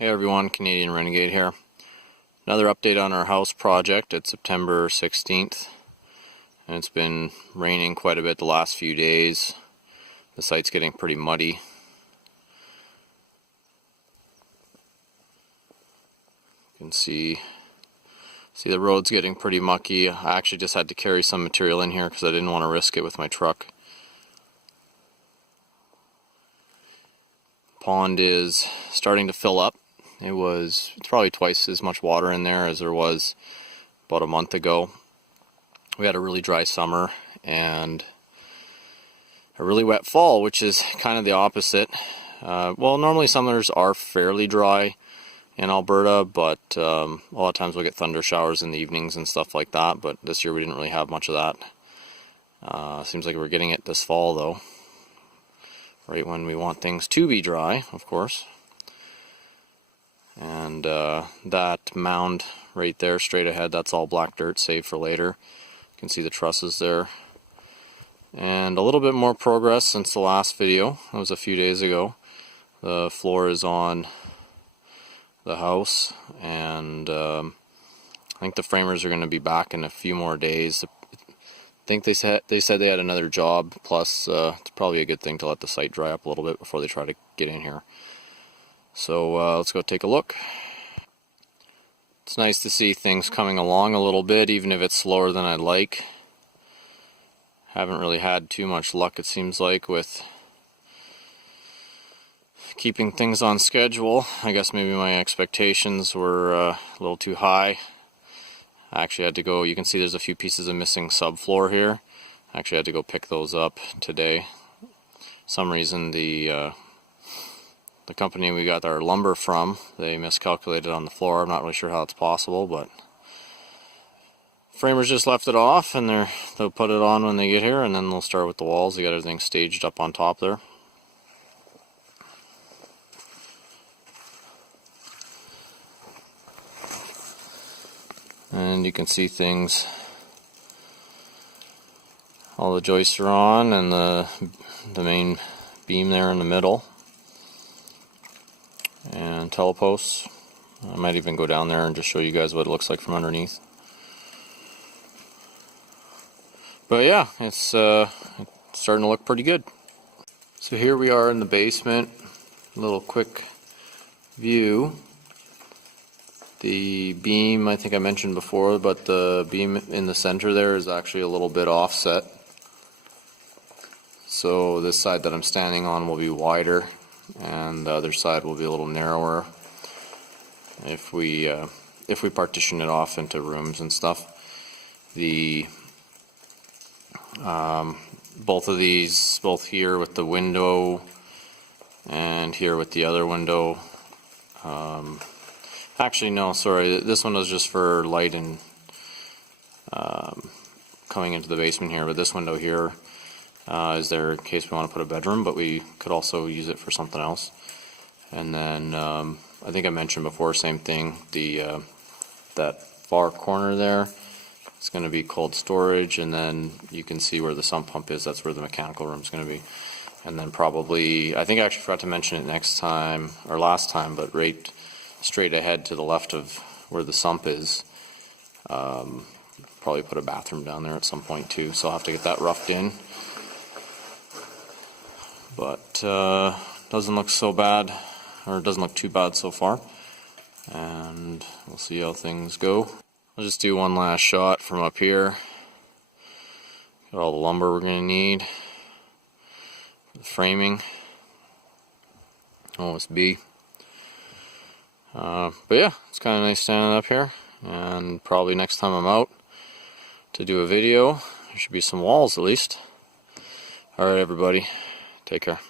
Hey everyone, Canadian Renegade here. Another update on our house project. It's September 16th and it's been raining quite a bit the last few days. The site's getting pretty muddy. You can see the road's getting pretty mucky. I actually just had to carry some material in here because I didn't want to risk it with my truck. Pond is starting to fill up. It's probably twice as much water in there as there was about a month ago. We had a really dry summer and a really wet fall, which is kind of the opposite. Well, normally summers are fairly dry in Alberta, but a lot of times we'll get thunder showers in the evenings and stuff like that, but this year we didn't really have much of that. Seems like we're getting it this fall though, right when we want things to be dry, of course. And that mound right there straight ahead, that's all black dirt, saved for later. You can see the trusses there. And a little bit more progress since the last video. That was a few days ago. The floor is on the house, and I think the framers are going to be back in a few more days. I think they said they had another job, plus it's probably a good thing to let the site dry up a little bit before they try to get in here. So let's go take a look. It's nice to see things coming along a little bit, even if it's slower than I'd like. Haven't really had too much luck, it seems like, with keeping things on schedule. I guess maybe my expectations were a little too high. I actually had to go, you can see there's a few pieces of missing subfloor here. I actually had to go pick those up today. For some reason the company we got our lumber from, they miscalculated on the floor. I'm not really sure how it's possible, but framers just left it off, and they'll put it on when they get here, and then they'll start with the walls. They got everything staged up on top there. And you can see things, all the joists are on, and the main beam there in the middle, and teleposts. I might even go down there and just show you guys what it looks like from underneath. But yeah, it's starting to look pretty good. So here we are in the basement. A little quick view. The beam, I think I mentioned before, but the beam in the center there is actually a little bit offset. So this side that I'm standing on will be wider, and the other side will be a little narrower if we partition it off into rooms and stuff. Both of these, both here with the window and here with the other window, actually no, sorry, this one was just for light and coming into the basement here, but this window here is there in case we want to put a bedroom, but we could also use it for something else. And then I think I mentioned before, same thing, that far corner there, it's going to be cold storage, and then you can see where the sump pump is. That's where the mechanical room is going to be. And then probably, I think I actually forgot to mention it next time, or last time, but right straight ahead to the left of where the sump is, probably put a bathroom down there at some point too, so I'll have to get that roughed in. But doesn't look so bad, or it doesn't look too bad so far, and we'll see how things go. I'll just do one last shot from up here. Got all the lumber we're going to need, the framing, OSB. But yeah, it's kind of nice standing up here, and probably next time I'm out to do a video, there should be some walls at least. Alright everybody, take care.